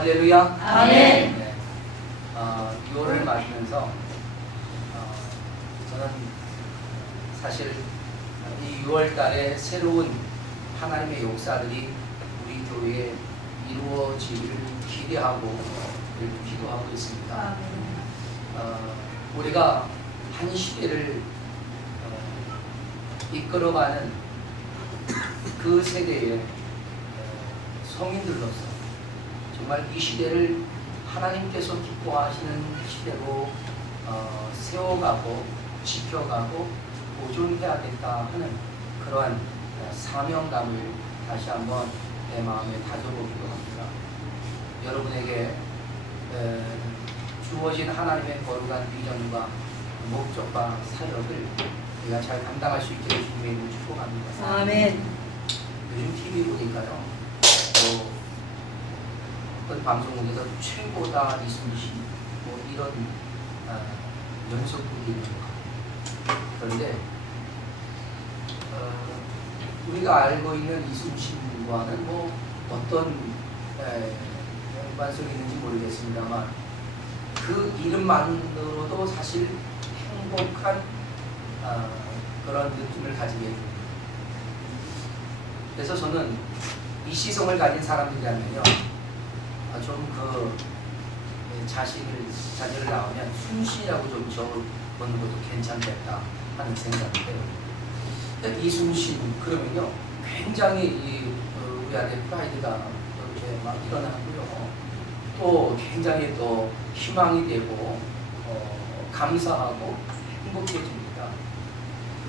할렐루야. 아멘. 네. 6월을 맞으면서 저는 사실 이 6월 달에 새로운 하나님의 역사들이 우리 교회에 이루어지기를 기대하고 기도하고 있습니다. 우리가 한 시대를 이끌어가는 그 세대의 성인들로서 정말 이 시대를 하나님께서 기뻐하시는 시대로 세워가고 지켜가고 보존해야겠다 하는 그러한 사명감을 다시 한번 내 마음에 다져보기도 합니다. 여러분에게 주어진 하나님의 거룩한 비전과 목적과 사역을 우리가 잘 감당할 수 있게 주님의 이름을 축복합니다. 아멘. 요즘 TV 보니까요, 어떤 방송국에서 최고다 이순신 뭐 이런 연속극이 있는 것 같아요. 그런데 우리가 알고 있는 이순신과는 뭐 어떤 연관성이 있는지 모르겠습니다만 그 이름만으로도 사실 행복한 그런 느낌을 가지게 됩니다. 그래서 저는 이 시성을 가진 사람들이라면요, 좀 자녀를 낳으면 순신이라고 좀 적어보는 것도 괜찮겠다 하는 생각이 해요. 이순신 그러면요, 굉장히 우리 안에 프라이드가 이렇게 막 일어나고요, 또 굉장히 또 희망이 되고 감사하고 행복해집니다.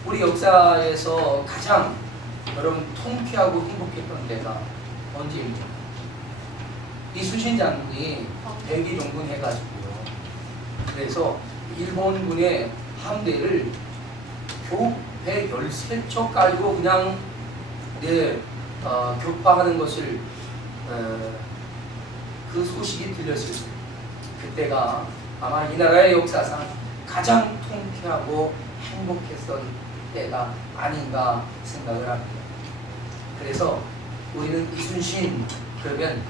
우리 역사에서 가장 여러분 통쾌하고 행복했던 때가 언제입니까? 이순신 장군이 백의종군 해가지고요, 그래서 일본군의 함대를 겨우 113척 가지고 그냥 격파하는 것을 그 소식이 들렸을 때, 그때가 아마 이 나라의 역사상 가장 통쾌하고 행복했던 때가 아닌가 생각을 합니다. 그래서 우리는 이순신 그러면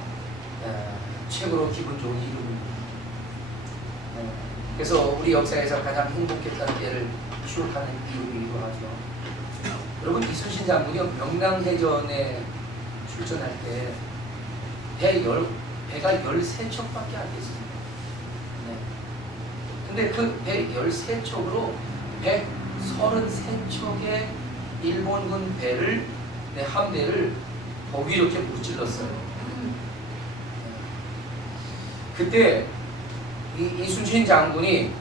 최고로 기분 좋은 이름입니다. 그래서 우리 역사에서 가장 행복했던 때를 추억하는 이름이기도 하죠. 여러분, 이순신 장군이 명랑해전에 출전할 때 배가 13척밖에 안 됐습니다. 근데 그 배 13척으로 133척의 일본군 배를, 함대를 거기 이렇게 무찔렀어요. 그때 이순신 장군이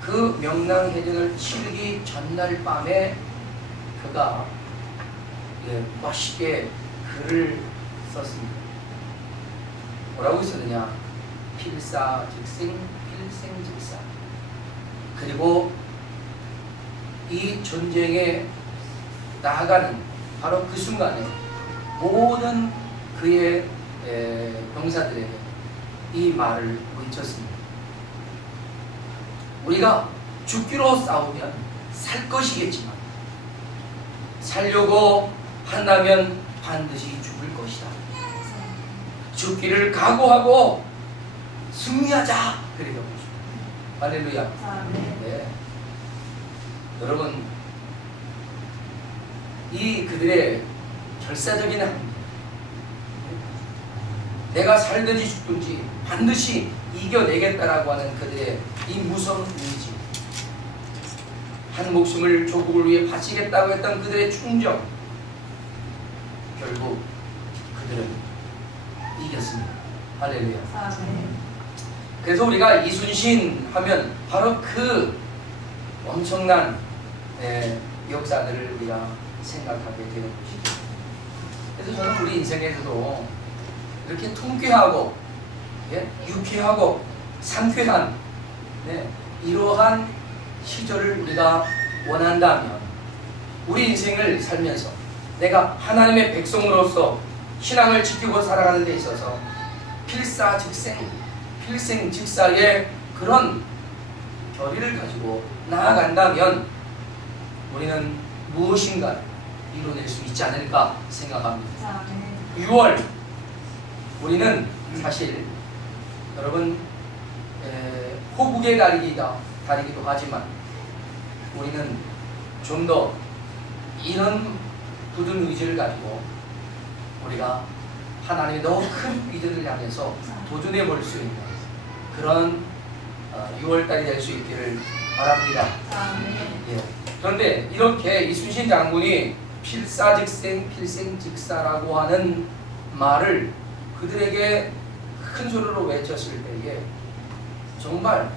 그 명랑해전을 치르기 전날 밤에 그가 멋있게 글을 썼습니다. 뭐라고 썼느냐? 필사즉생, 필생즉사. 그리고 이 전쟁에 나아가는 바로 그 순간에 모든 그의 병사들에게 이 말을 외쳤습니다. 우리가 죽기로 싸우면 살 것이겠지만 살려고 한다면 반드시 죽을 것이다. 죽기를 각오하고 승리하자. 그래요. 할렐루야. 네. 여러분, 이 그들의 결사적인 함, 내가 살든지 죽든지 반드시 이겨내겠다라고 하는 그들의 이 무서운 의지, 한 목숨을 조국을 위해 바치겠다고 했던 그들의 충정, 결국 그들은 이겼습니다. 할렐루야. 그래서 우리가 이순신 하면 바로 그 엄청난 역사들을 우리가 생각하게 되는 것이죠. 그래서 저는 우리 인생에서도 이렇게 통쾌하고 유쾌하고 상쾌한 이러한 시절을 우리가 원한다면 우리 인생을 살면서 내가 하나님의 백성으로서 신앙을 지키고 살아가는 데 있어서 필사즉생, 필생즉사의 그런 결의를 가지고 나아간다면 우리는 무엇인가 이뤄낼 수 있지 않을까 생각합니다. 6월 우리는 사실 여러분 호국의 달이기도 하지만 우리는 좀 더 이런 굳은 의지를 가지고 우리가 하나님의 더 큰 비전을 향해서 도전해 볼 수 있는 그런 6월달이 될 수 있기를 바랍니다. 예. 그런데 이렇게 이순신 장군이 필사직생 필생직사라고 하는 말을 그들에게 큰 소리로 외쳤을 때에 정말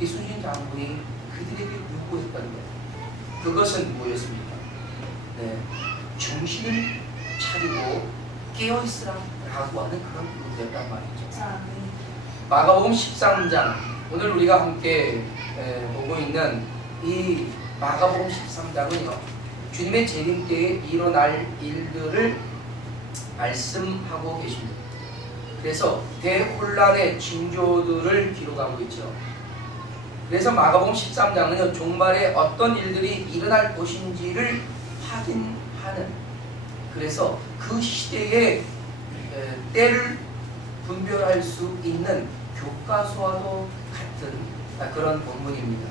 이순신 장군이 그들에게 요구했던 것 그것은 무엇이었습니까? 네, 정신을 차리고 깨어있으라라고 하는 그런 의미였단 말이죠. 마가복음 13장 오늘 우리가 함께 보고 있는 이 마가복음 13장은요 주님의 재림 때에 일어날 일들을 말씀하고 계십니다. 그래서 대혼란의 징조들을 기록하고 있죠. 그래서 마가복음 13장은요 종말에 어떤 일들이 일어날 것인지를 확인하는 그래서 그 시대의 때를 분별할 수 있는 교과서와도 같은 그런 본문입니다.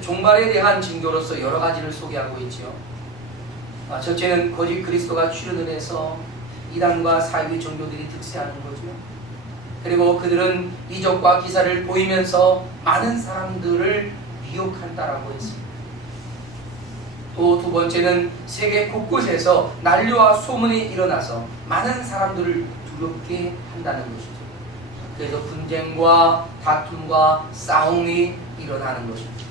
종말에 대한 징조로서 여러 가지를 소개하고 있죠. 첫째는 거짓 그리스도가 출현을 해서 이단과 사이비 종교들이 득세하는 거죠. 그리고 그들은 이적과 기사를 보이면서 많은 사람들을 미혹한다라고 했습니다. 또 두 번째는 세계 곳곳에서 난리와 소문이 일어나서 많은 사람들을 두렵게 한다는 것이죠. 그래서 분쟁과 다툼과 싸움이 일어나는 것입니다.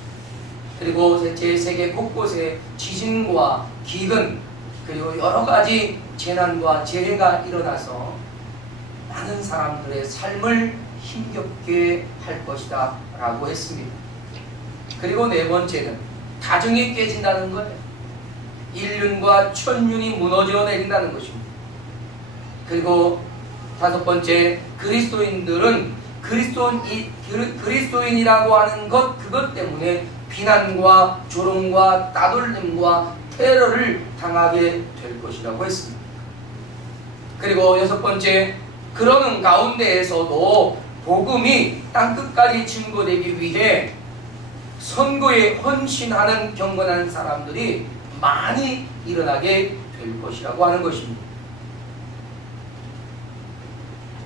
그리고 제 세계 곳곳에 지진과 기근 그리고 여러 가지 재난과 재해가 일어나서 많은 사람들의 삶을 힘겹게 할 것이다 라고 했습니다. 그리고 네 번째는 가정이 깨진다는 거예요. 인륜과 천륜이 무너져 내린다는 것입니다. 그리고 다섯 번째 그리스도인들은 그리스도인이라고 하는 그것 때문에 비난과 조롱과 따돌림과 테러를 당하게 될 것이라고 했습니다. 그리고 여섯 번째 그러는 가운데에서도 복음이 땅끝까지 증거되기 위해 선거에 헌신하는 경건한 사람들이 많이 일어나게 될 것이라고 하는 것입니다.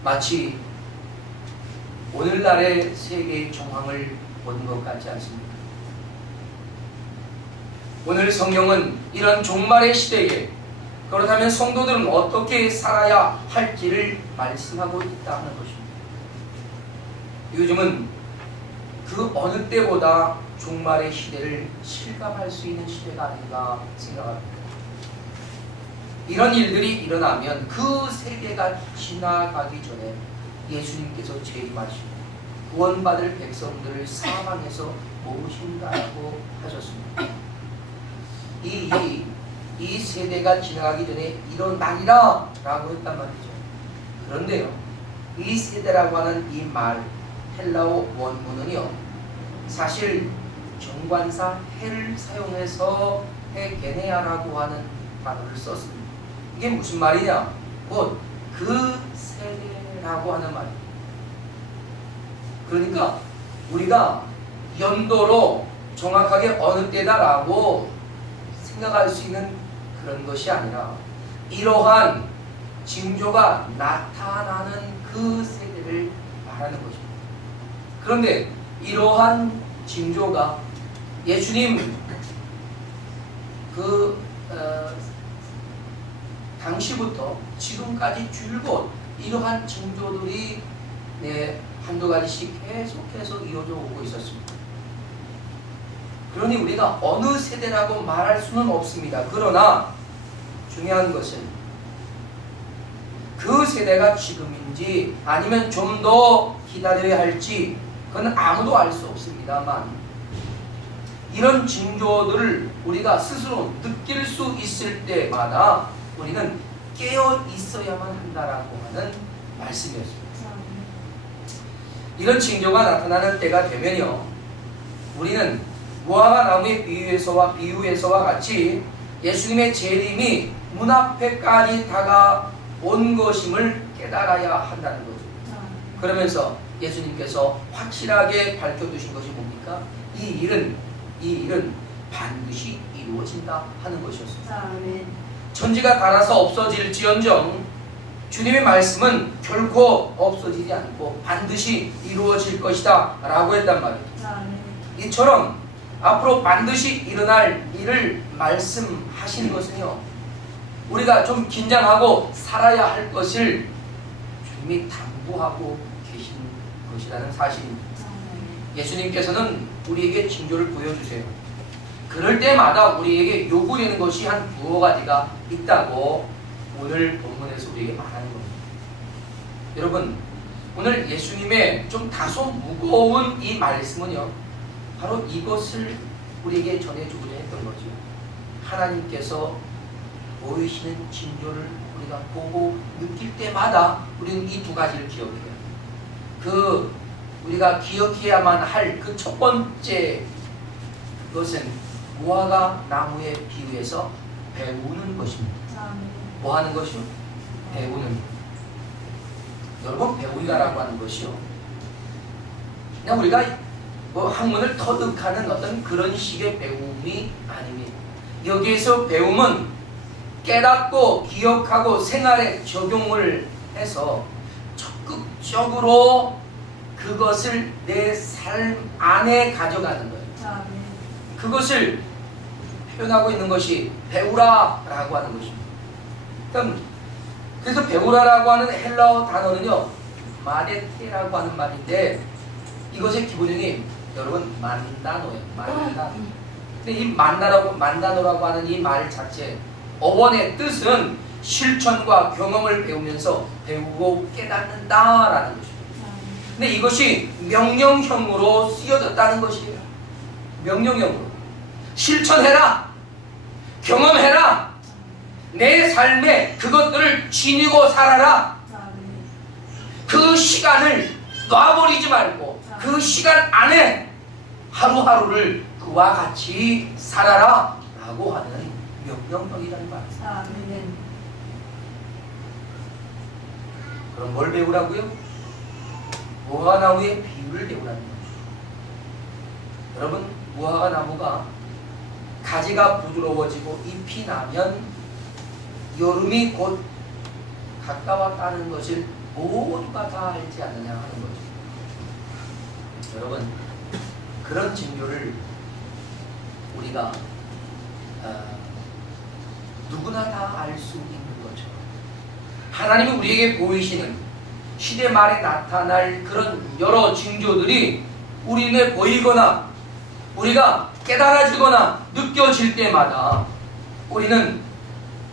마치 오늘날의 세계의 정황을 본 것 같지 않습니까? 오늘 성경은 이런 종말의 시대에 그렇다면 성도들은 어떻게 살아야 할지를 말씀하고 있다는 것입니다. 요즘은 그 어느 때보다 종말의 시대를 실감할 수 있는 시대가 아닌가 생각합니다. 이런 일들이 일어나면 그 세계가 지나가기 전에 예수님께서 재림하시고 구원받을 백성들을 사망에서 모으신다고 하셨습니다. 이 세대가 지나가기 전에 일어나리라 라고 했단 말이죠. 그런데요 이 세대라고 하는 이 말 헬라어 원문은요 사실 정관사 해를 사용해서 헤게네아라고 하는 단어를 썼습니다. 이게 무슨 말이냐? 곧 그 세대라고 하는 말입니다. 그러니까 우리가 연도로 정확하게 어느 때다라고 생각할 수 있는 그런 것이 아니라 이러한 징조가 나타나는 그 세대를 말하는 것입니다. 그런데 이러한 징조가 예수님 당시부터 지금까지 줄곧 이러한 징조들이 한두 가지씩 계속해서 이어져 오고 있었습니다. 그러니 우리가 어느 세대라고 말할 수는 없습니다. 그러나 중요한 것은 그 세대가 지금인지 아니면 좀 더 기다려야 할지 그건 아무도 알 수 없습니다만 이런 징조들을 우리가 스스로 느낄 수 있을 때마다 우리는 깨어 있어야만 한다라고 하는 말씀이었습니다. 이런 징조가 나타나는 때가 되면요 우리는 무화과 나무의 비유에서와 같이 예수님의 재림이 문 앞에까지 다가온 온 것임을 깨달아야 한다는 거죠. 그러면서 예수님께서 확실하게 밝혀두신 것이 뭡니까? 이 일은 반드시 이루어진다 하는 것이었습니다. 천지가 닳아서 없어질지언정 주님의 말씀은 결코 없어지지 않고 반드시 이루어질 것이다 라고 했단 말이에요. 이처럼 앞으로 반드시 일어날 일을 말씀하신 것은요, 우리가 좀 긴장하고 살아야 할 것을 주님이 당부하고 계신 것이라는 사실입니다. 예수님께서는 우리에게 징조를 보여주세요. 그럴 때마다 우리에게 요구되는 것이 한 두어 가지가 있다고 오늘 본문에서 우리에게 말하는 겁니다. 여러분, 오늘 예수님의 좀 다소 무거운 이 말씀은요, 바로 이것을 우리에게 전해주고자 했던 거죠. 하나님께서 보이시는 징조를 우리가 보고 느낄 때마다 우리는 이 두 가지를 기억해요. 우리가 기억해야만 할 그 첫 번째 것은 무화과 나무에 비유해서 배우는 것입니다. 뭐 하는 것이요? 배우는 것. 여러분, 배운다라고 하는 것이요, 그냥 우리가 뭐 학문을 터득하는 어떤 그런 식의 배움이 아닙니다. 여기에서 배움은 깨닫고 기억하고 생활에 적용을 해서 적극적으로 그것을 내 삶 안에 가져가는 거예요. 그것을 표현하고 있는 것이 배우라라고 하는 것입니다. 그래서 배우라라고 하는 헬라어 단어는요, 마데테라고 하는 말인데, 이것의 기본형이 여러분 만다노예요. 만다노. 근데 이 만다노라고 하는 이 말 자체, 어원의 뜻은 실천과 경험을 배우면서 배우고 깨닫는다라는 것입니다. 근데 이것이 명령형으로 쓰여졌다는 것이에요. 명령형으로. 실천해라. 경험해라. 내 삶에 그것들을 지니고 살아라. 그 시간을 놔버리지 말고 그 시간 안에 하루하루를 그와 같이 살아라 라고 하는 명령형이라는 말입니다. 그럼 뭘 배우라고요? 무화과 나무의 비유를 배우라는 거죠. 여러분, 무화과 나무가 가지가 부드러워지고 잎이 나면 여름이 곧 가까웠다는 것을 모두가 다 알지 않느냐 하는 거죠. 여러분, 그런 징조를 우리가 누구나 다 알 수 있는 거죠. 하나님이 우리에게 보이시는 시대 말에 나타날 그런 여러 징조들이 우리 눈에 보이거나 우리가 깨달아지거나 느껴질 때마다 우리는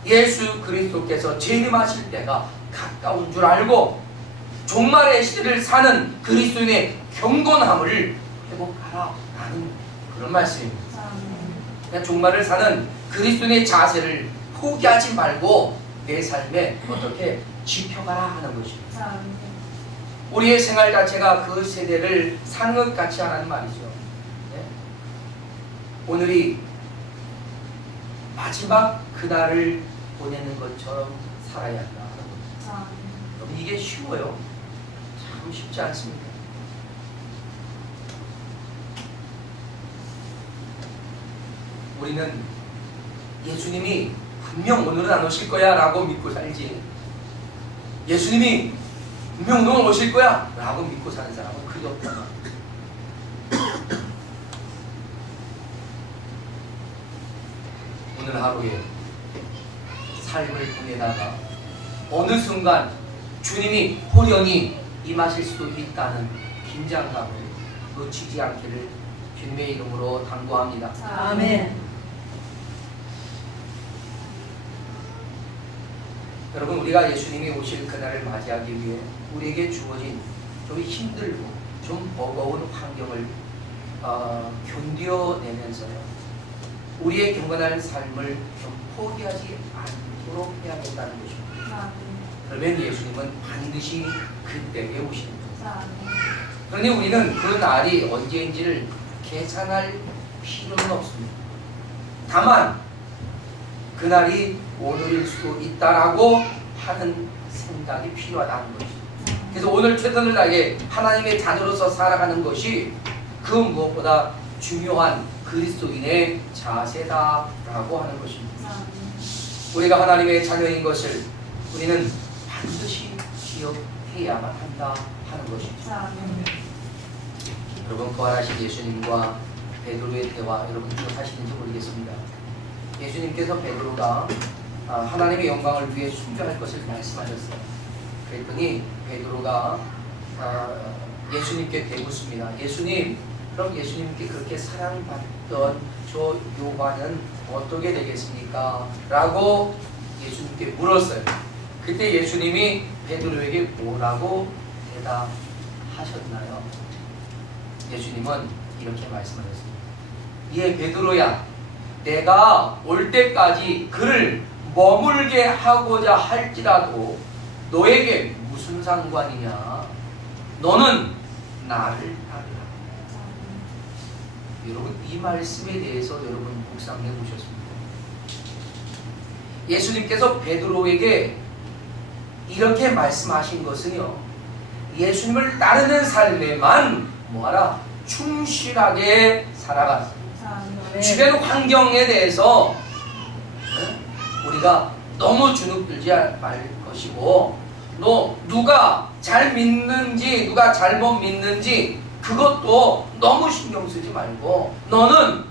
예수 그리스도께서 재림하실 때가 가까운 줄 알고 종말의 시대를 사는 그리스도인의 경건함을 회복하라 라는 그런 말씀입니다. 그냥 종말을 사는 그리스도인의 자세를 포기하지 말고 내 삶에 어떻게 지켜가라 하는 것입니다. 우리의 생활 자체가 그 세대를 사는 것 같지 않은 말이죠. 네? 오늘이 마지막 그날을 보내는 것처럼 살아야 한다 하는 거죠. 여러분, 이게 쉬워요? 참 쉽지 않습니다. 우리는 예수님이 분명 오늘은 안 오실 거야 라고 믿고 살지, 예수님이 분명 오늘 오실 거야 라고 믿고 사는 사람은 그리 없다. 오늘 하루에 삶을 보내다가 어느 순간 주님이 호련히 임하실 수도 있다는 긴장감을 놓치지 않기를 주님의 이름으로 당부합니다. 아멘. 여러분, 우리가 예수님이 오실 그날을 맞이하기 위해 우리에게 주어진 좀 힘들고 좀 버거운 환경을 견뎌내면서요, 우리의 경건한 삶을 좀 포기하지 않도록 해야겠다는 것입니다. 그러면 예수님은 반드시 그때에 오시는 겁니다. 그러니 우리는 그 날이 언제인지를 계산할 필요는 없습니다. 다만 그날이 오늘일 수도 있다라고 하는 생각이 필요하다는 것이죠. 그래서 오늘 최선을 다해 하나님의 자녀로서 살아가는 것이 그 무엇보다 중요한 그리스도인의 자세다라고 하는 것입니다. 우리가 하나님의 자녀인 것을 우리는 반드시 기억해야만 한다 하는 것이죠. 여러분, 부활하신 예수님과 베드로의 대화 여러분 기억하시는지 모르겠습니다. 예수님께서 베드로가 하나님의 영광을 위해 순교할 것을 말씀하셨어요. 그랬더니 베드로가 예수님께 대묻습니다. 예수님, 그럼 예수님께 그렇게 사랑받던 저 요한은 어떻게 되겠습니까? 라고 예수님께 물었어요. 그때 예수님이 베드로에게 뭐라고 대답하셨나요? 예수님은 이렇게 말씀하셨습니다. 예, 베드로야, 내가 올 때까지 그를 머물게 하고자 할지라도 너에게 무슨 상관이냐? 너는 나를 따르라. 여러분, 이 말씀에 대해서 여러분 묵상해 보셨습니까? 예수님께서 베드로에게 이렇게 말씀하신 것은요, 예수님을 따르는 삶에만 뭐하라? 충실하게 살아가라. 주변 환경에 대해서 우리가 너무 주눅들지 말 것이고, 너 누가 잘 믿는지 누가 잘못 믿는지 그것도 너무 신경 쓰지 말고 너는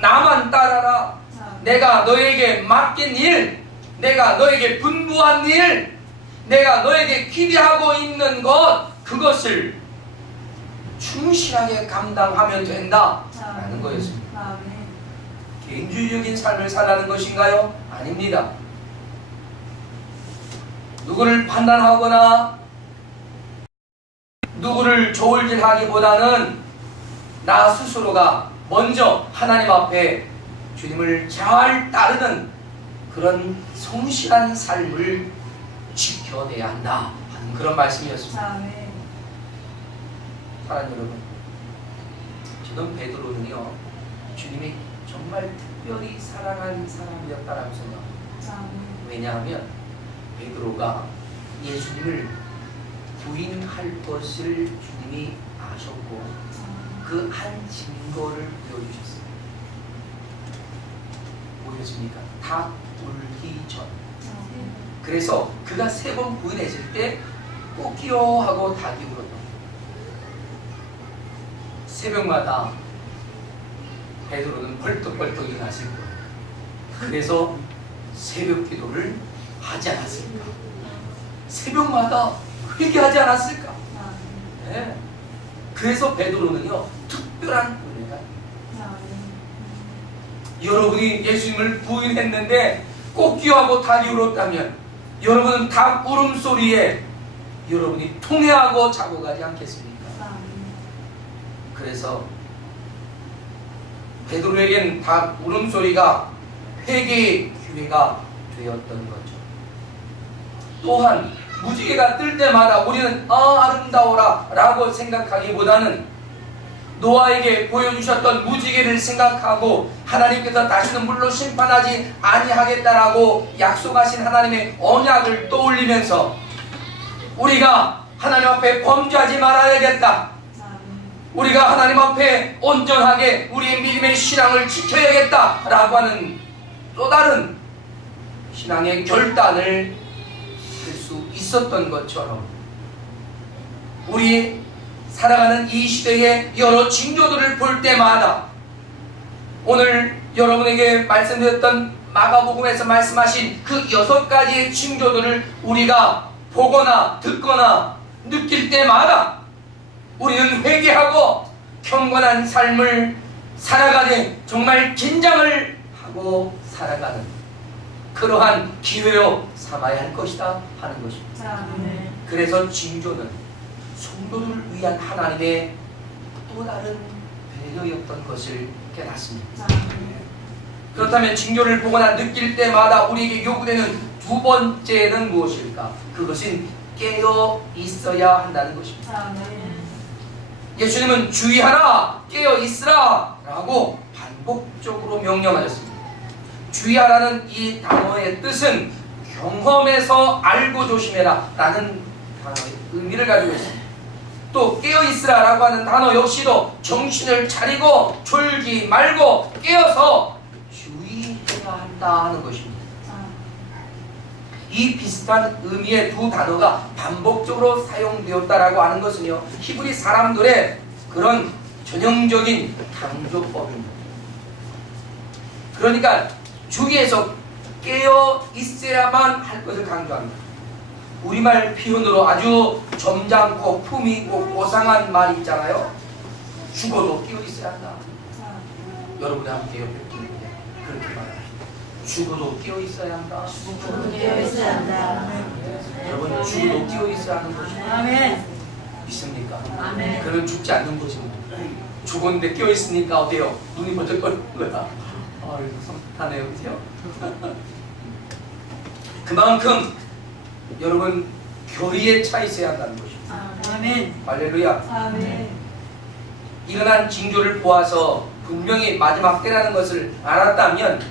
나만 따라라. 내가 너에게 맡긴 일, 내가 너에게 분부한 일, 내가 너에게 기대하고 있는 것, 그것을 충실하게 감당하면 된다라는 거였습니다. 개인주의적인 삶을 살라는 것인가요? 아닙니다. 누구를 판단하거나 누구를 저울질하기보다는 나 스스로가 먼저 하나님 앞에 주님을 잘 따르는 그런 성실한 삶을 지켜내야 한다 하는 그런 말씀이었습니다. 사랑하는 여러분, 저는 베드로는요, 주님이 정말 특별히 사랑한 사람이었다라고 생각합니다. 왜냐하면 베드로가 예수님을 부인할 것을 주님이 아셨고 그 한 증거를 보여주셨어요. 뭐였습니까? 닭 울기 전. 그래서 그가 3번 부인했을 때 꼭기요 하고 닭이 울었다. 새벽마다 베드로는 벌떡벌떡 일어났을 거예요. 그래서 새벽 기도를 하지 않았을까? 새벽마다 회개하지 않았을까? 네. 그래서 베드로는요, 특별한 은혜가 여러분이 예수님을 부인했는데 꼭기요하고 닭이 울었다면 여러분은 닭 울음소리에 여러분이 통회하고 자고 가지 않겠습니까? 그래서 베드로에겐 닭 울음소리가 회개의 기회가 되었던 거죠. 또한 무지개가 뜰 때마다 우리는 아름다워라 라고 생각하기보다는 노아에게 보여주셨던 무지개를 생각하고 하나님께서 다시는 물로 심판하지 아니하겠다라고 약속하신 하나님의 언약을 떠올리면서 우리가 하나님 앞에 범죄하지 말아야겠다, 우리가 하나님 앞에 온전하게 우리의 믿음의 신앙을 지켜야겠다 라고 하는 또 다른 신앙의 결단을 할 수 있었던 것처럼 우리 살아가는 이 시대의 여러 징조들을 볼 때마다 오늘 여러분에게 말씀드렸던 마가복음에서 말씀하신 그 6가지의 징조들을 우리가 보거나 듣거나 느낄 때마다 우리는 회개하고 경건한 삶을 살아가되 정말 긴장을 하고 살아가는 그러한 기회로 삼아야 할 것이다 하는 것입니다. 그래서 징조는 성도들을 위한 하나님의 또 다른 배려였던 것을 깨닫습니다. 그렇다면 징조를 보거나 느낄 때마다 우리에게 요구되는 두 번째는 무엇일까? 그것은 깨어 있어야 한다는 것입니다. 예수님은 주의하라, 깨어 있으라 라고 반복적으로 명령하셨습니다. 주의하라는 이 단어의 뜻은 경험에서 알고 조심해라 라는 단어의 의미를 가지고 있습니다. 또 깨어있으라 라고 하는 단어 역시도 정신을 차리고 졸지 말고 깨어서 주의해야 한다 하는 것입니다. 이 비슷한 의미의 두 단어가 반복적으로 사용되었다라고 하는 것은요, 히브리 사람들의 그런 전형적인 강조법입니다. 그러니까 주위에서 깨어 있어야만 할 것을 강조합니다. 우리말 표현으로 아주 점잖고 품위 있고 고상한 말이 있잖아요. 죽어도 깨어 있어야 한다. 여러분이 함께 옆에 분인데 그렇게 말합니다. 죽어도 깨어 있어야 한다. 죽어도 깨어 있어야 한다. 여러분, 죽어도 깨어 있어야 하는 것입니다. 아멘. 믿습니까? 아멘. 그는 죽지 않는 것입니다. 죽었는데 깨어 있으니까 어때요? 눈이 번쩍거리는 거야. 아유, 섬뜩하네요, 그죠? 그만큼 여러분 교리에 차 있어야 한다는 것입니다. 아멘. 할렐루야. 아멘. 일어난 징조를 보아서 분명히 마지막 때라는 것을 알았다면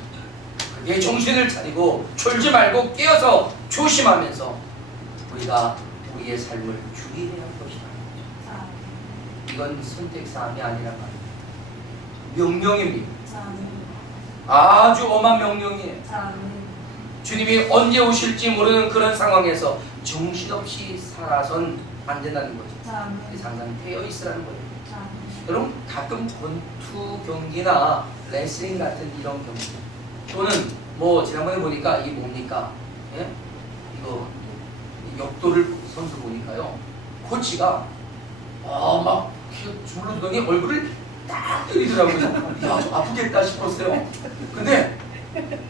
그게 정신을 차리고 졸지 말고 깨어서 조심하면서 우리가 우리의 삶을 주의해야 할 것이다. 이건 선택사항이 아니란 말입니다. 명령입니다. 아주 엄한 명령이에요. 주님이 언제 오실지 모르는 그런 상황에서 정신없이 살아선 안 된다는 거죠. 항상 되어 있으라는 거예요. 여러분, 가끔 권투 경기나 레슬링 같은 이런 경기 또는 뭐 지난번에 보니까 이게 뭡니까? 예? 이거 역도를 선수 보니까요, 코치가 막 주물러주더니 얼굴을 딱 때리더라고요. 야, 아프겠다 싶었어요. 근데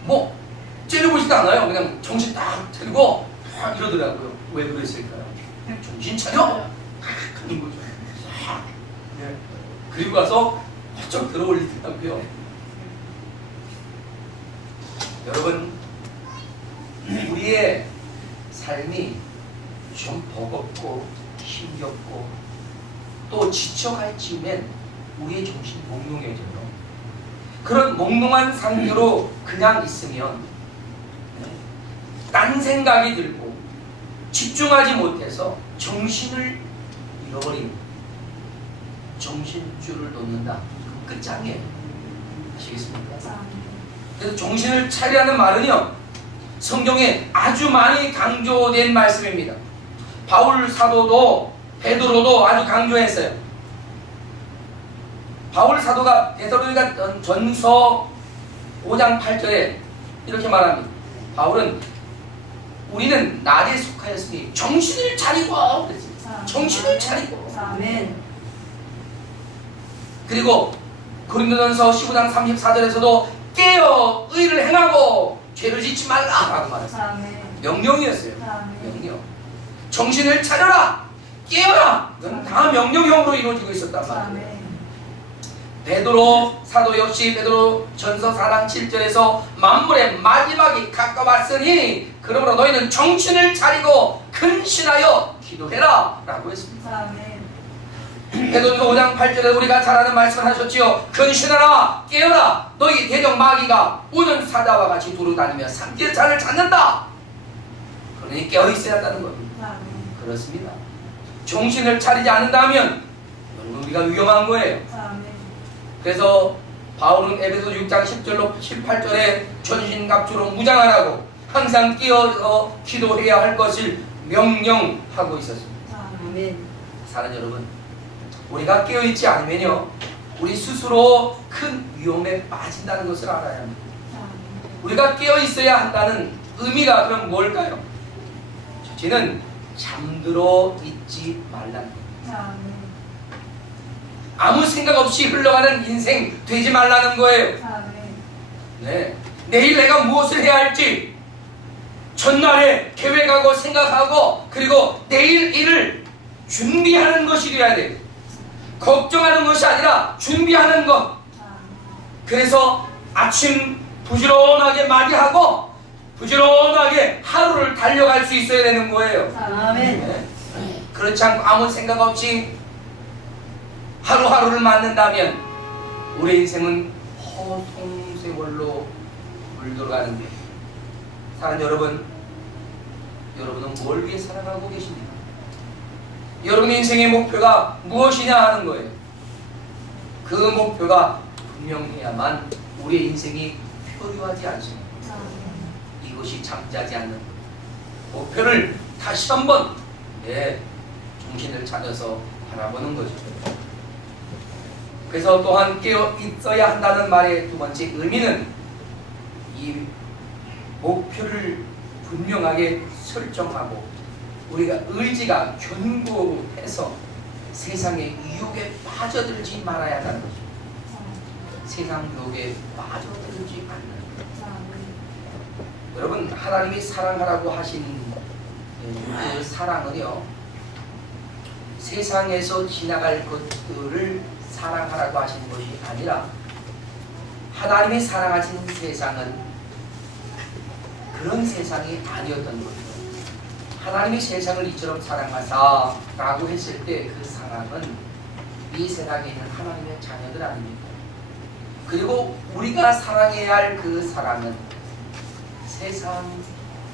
뭐 째려보지도 않아요. 그냥 정신 딱 차리고 막 이러더라고요. 왜 그랬을까요? 정신 차려! 하는 거죠. 네. 그리고 가서 쩍 들어올리더라고요. 여러분, 우리의 삶이 좀 버겁고 힘겹고 또 지쳐갈 즈음엔 우리의 정신이 몽롱해져요. 그런 몽롱한 상태로 그냥 있으면 딴 생각이 들고 집중하지 못해서 정신을 잃어버리는, 정신줄을 놓는다. 그 끝장이에요. 아시겠습니까? 그래서 정신을 차리라는 말은요, 성경에 아주 많이 강조된 말씀입니다. 바울 사도도 베드로도 아주 강조했어요. 바울 사도가 데살로니가 전서 5장 8절에 이렇게 말합니다. 바울은 우리는 낮에 속하였으니 정신을 차리고 그랬습니다. 정신을 차리고. 아멘. 그리고 고린도전서 15장 34절에서도 깨어 의를 행하고 죄를 짓지 말라라고 말했어요. 명령이었어요. 명령. 정신을 차려라, 깨어라. 이건 다 명령형으로 이루어지고 있었단 말이에요. 베드로 사도 역시 베드로 전서 4장 7절에서 만물의 마지막이 가까웠으니 그러므로 너희는 정신을 차리고 근신하여 기도해라 라고 했습니다. 베드로전서 5장 8절에 우리가 잘 아는 말씀을 하셨지요. 근신하라, 깨어라. 너희 대적 마귀가 우는 사자와 같이 두루다니며 삼킬 자를 찾는다. 그러니 깨어 있어야 한다는 겁니다. 그렇습니다. 정신을 차리지 않는다면 여러분, 우리가 위험한 거예요. 그래서 바울은 에베소 6장 10절로 18절에 전신갑주로 무장하라고 항상 깨어서 기도해야 할 것을 명령하고 있었습니다. 사랑하는 여러분, 우리가 깨어있지 않으면요, 우리 스스로 큰 위험에 빠진다는 것을 알아야 합니다. 우리가 깨어있어야 한다는 의미가 그럼 뭘까요? 첫째는 잠들어 있지 말라는 겁니다. 아무 생각 없이 흘러가는 인생 되지 말라는 거예요. 네. 내일 내가 무엇을 해야 할지 전날에 계획하고 생각하고 그리고 내일 일을 준비하는 것이 되어야 돼요. 걱정하는 것이 아니라 준비하는 것. 그래서 아침 부지런하게 맞이하고 부지런하게 하루를 달려갈 수 있어야 되는 거예요. 네. 그렇지 않고 아무 생각 없이 하루하루를 맞는다면 우리의 인생은 허송세월로 물들어가는 거예요. 사랑하는 여러분, 여러분은 뭘 위해 살아가고 계십니까? 여러분 인생의 목표가 무엇이냐 하는 거예요. 그 목표가 분명해야만 우리의 인생이 표류하지 않습니다. 이것이 잠자지 않는 목표를 다시 한번 정신을 차려서 바라보는 거죠. 그래서 또한 깨어 있어야 한다는 말의 두 번째 의미는 이 목표를 분명하게 설정하고 우리가 의지가 견고해서 세상의 유혹에 빠져들지 말아야 한다는 거죠. 세상 유혹에 빠져들지 않는 여러분, 하나님이 사랑하라고 하신 그 사랑은요, 세상에서 지나갈 것들을 사랑하라고 하시는 것이 아니라 하나님이 사랑하신 세상은 그런 세상이 아니었던 거죠. 하나님이 세상을 이처럼 사랑하사 라고 했을 때 그 사랑은 이 세상에 있는 하나님의 자녀들 아닙니까? 그리고 우리가 사랑해야 할 그 사랑은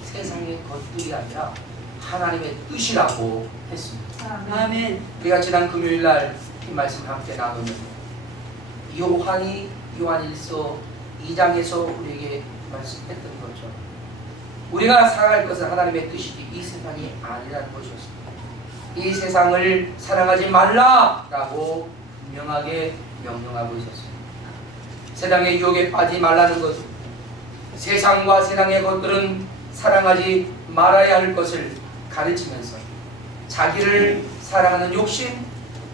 세상의 것들이 아니라 하나님의 뜻이라고 했습니다. 아멘. 우리가 지난 금요일날 이 말씀 함께 나누는 요한이 요한일서 2장에서 우리에게 말씀했던 거죠. 우리가 살아갈 것은 하나님의 뜻이지 이 세상이 아니라는 것이었습니다. 이 세상을 사랑하지 말라라고 분명하게 명령하고 있었습니다. 세상의 유혹에 빠지지 말라는 것, 세상과 세상의 것들은 사랑하지 말아야 할 것을 가르치면서 자기를 사랑하는 욕심,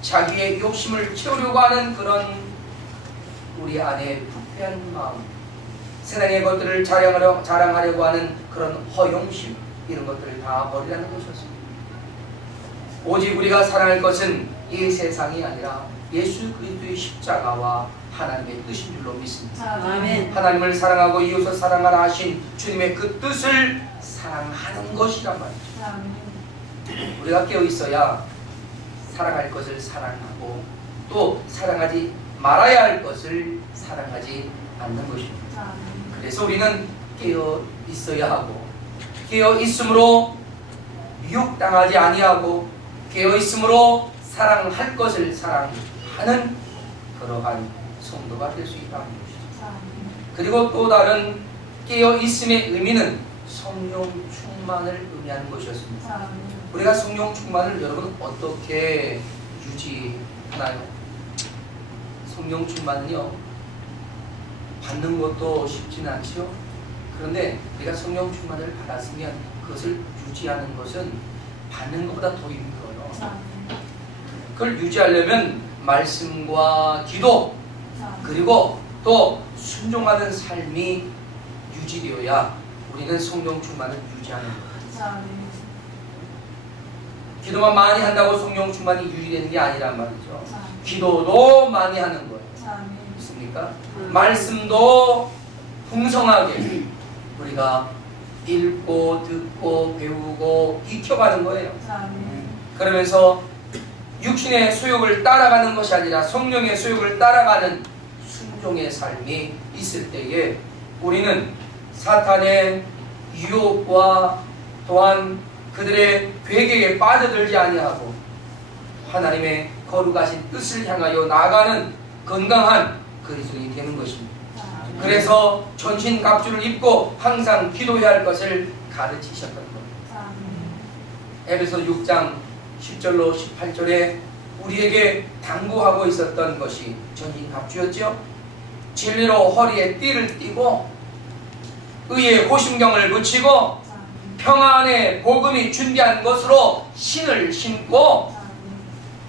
자기의 욕심을 채우려고 하는 그런 우리 안에 부패한 마음, 세상의 것들을 자랑하려고 하는 그런 허영심, 이런 것들을 다 버리라는 것이었습니다. 오직 우리가 사랑할 것은 이 세상이 아니라 예수 그리스도의 십자가와 하나님의 뜻인 줄로 믿습니다. 아멘. 하나님을 사랑하고 이웃을 사랑하라 하신 주님의 그 뜻을 사랑하는 것이란 말이죠. 우리가 깨어 있어야 사랑할 것을 사랑하고 또 사랑하지 말아야 할 것을 사랑하지 않는 것입니다. 그래서 우리는 깨어 있어야 하고 깨어 있으므로 유혹당하지 아니하고 깨어 있으므로 사랑할 것을 사랑하는 그러한 성도가 될 수 있다는 것이죠. 그리고 또 다른 깨어 있음의 의미는 성령 충만을 의미하는 것이었습니다. 우리가 성령 충만을 여러분 어떻게 유지하나요? 성령 충만은요, 받는 것도 쉽지는 않죠. 그런데 우리가 성령 충만을 받았으면 그것을 유지하는 것은 받는 것보다 더 힘들어요. 그걸 유지하려면 말씀과 기도 그리고 또 순종하는 삶이 유지되어야 우리는 성령 충만을 유지하는 거예요. 기도만 많이 한다고 성령 충만이 유지되는 게 아니란 말이죠. 기도도 많이 하는 거예요. 있습니까? 말씀도 풍성하게 우리가 읽고 듣고 배우고 익혀가는 거예요. 그러면서 육신의 소욕을 따라가는 것이 아니라 성령의 소욕을 따라가는 순종의 삶이 있을 때에 우리는 사탄의 유혹과 또한 그들의 괴계에 빠져들지 아니하고 하나님의 거룩하신 뜻을 향하여 나아가는 건강한 그리스도인이 되는 것입니다. 그래서 전신갑주를 입고 항상 기도해야 할 것을 가르치셨던 겁니다. 에베소 6장 10절로 18절에 우리에게 당부하고 있었던 것이 전신갑주였죠. 진리로 허리에 띠를 띠고 의의 호심경을 붙이고 평안의 복음이 준비한 것으로 신을 신고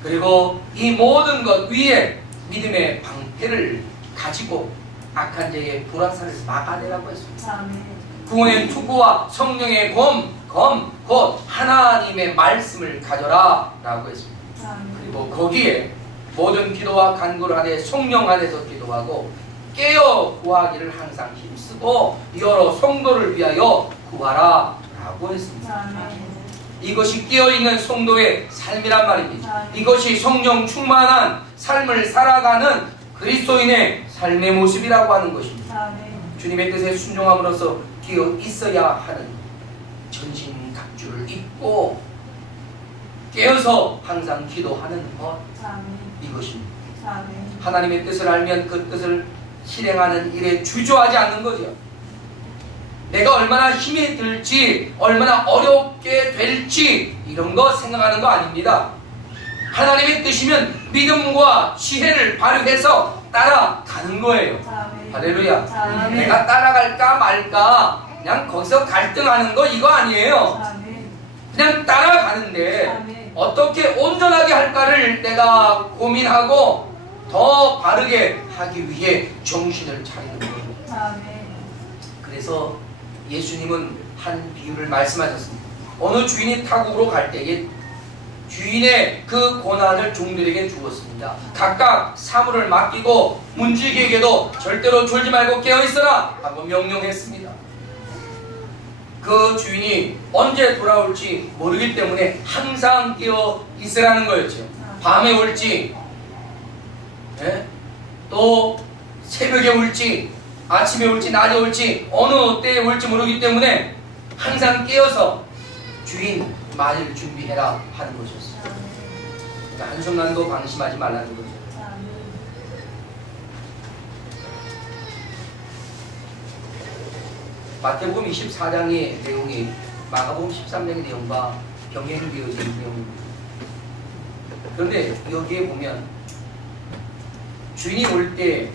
그리고 이 모든 것 위에 믿음의 방패를 가지고 악한 자의 불화살을 막아내라고 했습니다. 구원의 투구와 성령의 곧 하나님의 말씀을 가져라 라고 했습니다. 그리고 거기에 모든 기도와 간구를 하되 성령 안에서 기도하고 깨어 구하기를 항상 힘쓰고 여러 성도를 위하여 구하라 라고 했습니다. 이것이 깨어있는 성도의 삶이란 말입니다. 이것이 성령 충만한 삶을 살아가는 그리스도인의 삶의 모습이라고 하는 것입니다. 주님의 뜻에 순종함으로써 깨어 있어야 하는 전신갑주를 믿고 깨어서 항상 기도하는 것, 아멘. 이것입니다. 아멘. 하나님의 뜻을 알면 그 뜻을 실행하는 일에 주저하지 않는 거죠. 내가 얼마나 힘이 들지, 얼마나 어렵게 될지 이런 거 생각하는 거 아닙니다. 하나님의 뜻이면 믿음과 지혜를 발휘해서 따라가는 거예요. 아멘. 할렐루야. 아멘. 내가 따라갈까 말까 그냥 거기서 갈등하는 거 이거 아니에요. 아멘. 그냥 따라가는데 아멘. 어떻게 온전하게 할까를 내가 고민하고 더 바르게 하기 위해 정신을 차리는 거예요. 아멘. 그래서 예수님은 한 비유를 말씀하셨습니다. 어느 주인이 타국으로 갈 때에 주인의 그 고난을 종들에게 주었습니다. 각각 사물을 맡기고 문지기에게도 절대로 졸지 말고 깨어있어라 하고 명령했습니다. 그 주인이 언제 돌아올지 모르기 때문에 항상 깨어 있으라는 거였죠. 밤에 올지, 또 새벽에 올지, 아침에 올지, 낮에 올지, 어느 때에 올지 모르기 때문에 항상 깨어서 주인 말을 준비해라 하는 것이었어요. 그러니까 한순간도 방심하지 말라는 거죠. 마태복음 24장의 내용이 마가복음 13장의 내용과 병행되어진 내용입니다. 그런데 여기에 보면 주인이 올 때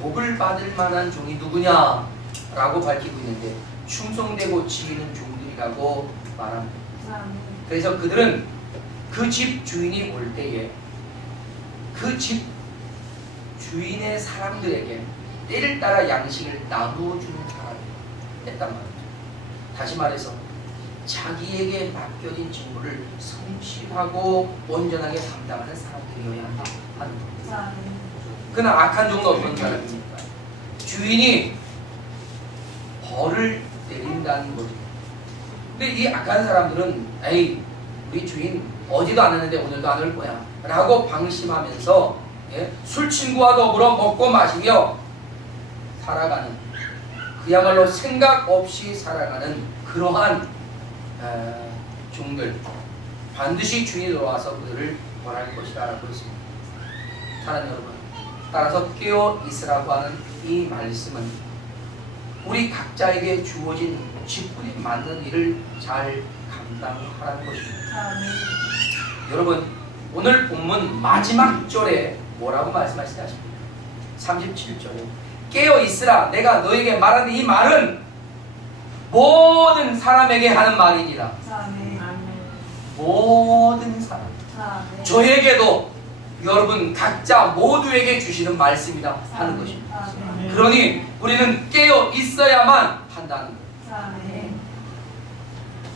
복을 받을 만한 종이 누구냐라고 밝히고 있는데 충성되고 지키는 종들이라고 말합니다. 그래서 그들은 그 집 주인이 올 때에 그 집 주인의 사람들에게 때를 따라 양식을 나누어주는 사람이었단 말이죠. 다시 말해서 자기에게 맡겨진 직무를 성실하고 온전하게 감당하는 사람들이어야 한다 하는 겁니다. 그러나 악한 종은 어떤 사람입니까? 주인이 벌을 내린다는 거죠. 근데 이 악한 사람들은 에이 우리 주인 어디도 안 왔는데 오늘도 안 올 거야 라고 방심하면서 술 친구와 더불어 먹고 마시며 살아가는, 그야말로 생각 없이 살아가는 그러한 종들, 반드시 주인이 돌아와서 그들을 벌할 것이다 라고 했습니다. 사랑하는 여러분, 따라서 깨어 있으라고 하는 이 말씀은 우리 각자에게 주어진 직분에 맞는 일을 잘 감당하라는 것입니다. 여러분, 오늘 본문 마지막 절에 뭐라고 말씀하시지 않습니까? 37절에 깨어 있으라 내가 너에게 말하는 이 말은 모든 사람에게 하는 말이니라. 모든 사람, 저에게도 여러분 각자 모두에게 주시는 말씀이다 하는 것입니다. 그러니 우리는 깨어 있어야만 한다는 거예요.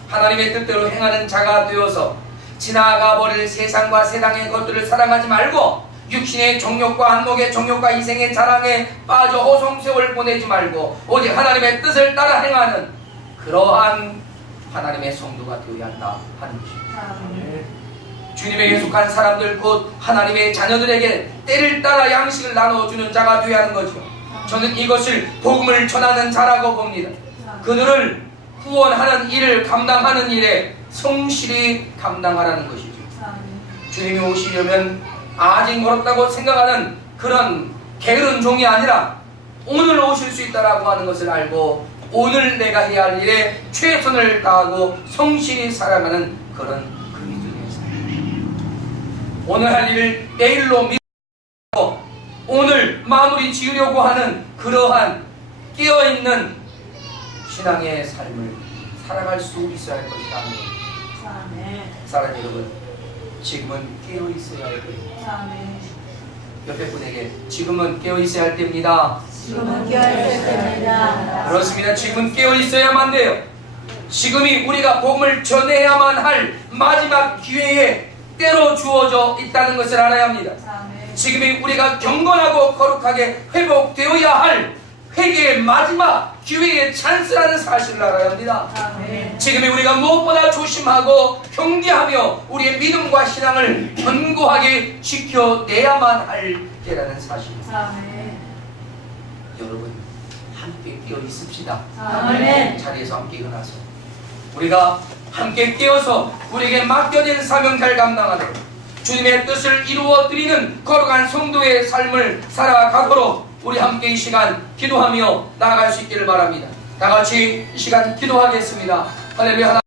하나님의 뜻대로 행하는 자가 되어서 지나가 버릴 세상과 세상의 것들을 사랑하지 말고 육신의 정욕과 한목의 정욕과 이생의 자랑에 빠져 호송세월 보내지 말고 오직 하나님의 뜻을 따라 행하는 그러한 하나님의 성도가 되어야 한다 하는 것입니다. 주님에게 속한 사람들 곧 하나님의 자녀들에게 때를 따라 양식을 나눠주는 자가 되어야 하는 거죠. 저는 이것을 복음을 전하는 자라고 봅니다. 그들을 구원하는 일을 감당하는 일에 성실히 감당하라는 것이죠. 주님이 오시려면 아직 멀었다고 생각하는 그런 게으른 종이 아니라 오늘 오실 수 있다라고 하는 것을 알고 오늘 내가 해야 할 일에 최선을 다하고 성실히 살아가는 그런 그리스도인의 삶. 오늘 할 일을 내일로 미루고 오늘 마무리 지으려고 하는 그러한 깨어있는 신앙의 삶을 살아갈 수 있어야 할 것이다. 사랑하는 여러분, 지금은 깨어 있어야 할 때입니다. 옆에 분에게 지금은 깨어 있어야 할 때입니다. 지금은 깨어 있어야 됩니다. 그렇습니다. 지금은 깨어 있어야만 돼요. 지금이 우리가 복음을 전해야만 할 마지막 기회에 때로 주어져 있다는 것을 알아야 합니다. 지금이 우리가 경건하고 거룩하게 회복되어야 할 회개의 마지막 기회의 찬스라는 사실을 알아야 합니다. 지금이 우리가 무엇보다 조심하고 경계하며 우리의 믿음과 신앙을 견고하게 지켜내야만 할 때라는 사실입니다. 여러분, 함께 깨어 있읍시다. 아멘. 자리에서 함께 일어나서 우리가 함께 깨어서 우리에게 맡겨진 사명 잘 감당하도록 주님의 뜻을 이루어 드리는 거룩한 성도의 삶을 살아가도록 우리 함께 이 시간 기도하며 나아갈 수 있기를 바랍니다. 다 같이 이 시간 기도하겠습니다. 할렐루야.